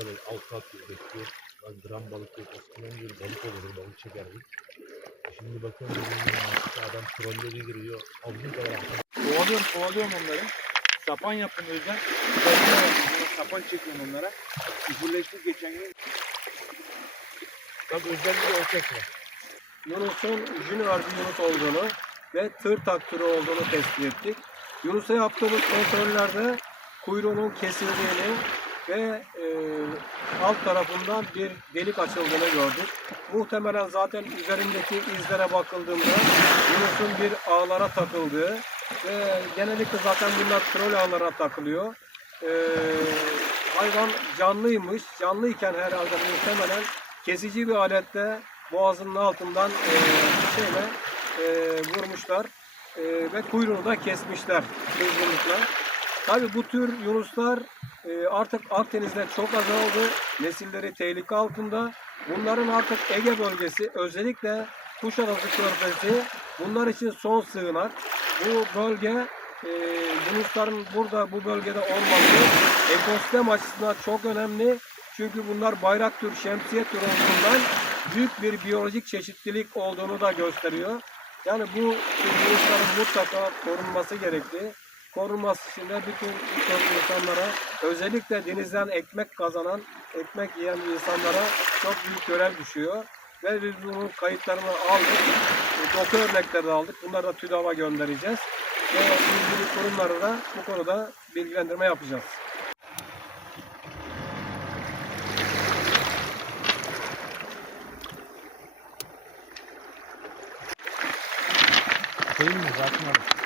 mesela 6 saat bekliyor. Ben gram balık yok. Eskiden bir balık olur, balık çekerdik. Şimdi bakıyorum adam trolleri giriyor. Avucun kadar. Kovalıyorum kovalıyorum onları. Sapan yaptım özel. Sapan çekiyorum onlara. Küfürleştik geçen gün. Bak özellikle o çekme. Yunus'un junior bir Yunus olduğunu ve tır taktörü olduğunu tespit ettik. Yunus'a yaptığımız kontrollerde kuyruğunun kesildiğini ve e, alt tarafından bir delik açıldığını gördük. Muhtemelen zaten üzerindeki izlere bakıldığında Yunus'un bir ağlara takıldığı ve genellikle zaten bunlar troll ağlarına takılıyor. E, hayvan canlıymış. Canlıyken herhalde muhtemelen kesici bir aletle boğazının altından e, şeyle e, vurmuşlar e, ve kuyruğunu da kesmişler kızgınlıkla. Tabi bu tür yunuslar e, artık Akdeniz'de çok azaldı. Nesilleri tehlike altında. Bunların artık Ege bölgesi özellikle Kuşadası Körfezi bunlar için son sığınak. Bu bölge e, yunusların burada bu bölgede olması ekosistem açısından çok önemli. Çünkü bunlar bayrak tür, şemsiye tür olduğundan büyük bir biyolojik çeşitlilik olduğunu da gösteriyor. Yani bu yunusların mutlaka korunması gerekli. Korunması için de bütün insanlara özellikle denizden ekmek kazanan, ekmek yiyen insanlara çok büyük görev düşüyor. Ve biz bunun kayıtlarını aldık. E, Doku örnekleri de aldık. Bunları da TÜDAV'a göndereceğiz. Ve ilgili kurumlara da bu konuda bilgilendirme yapacağız. Mı? Zaten abi.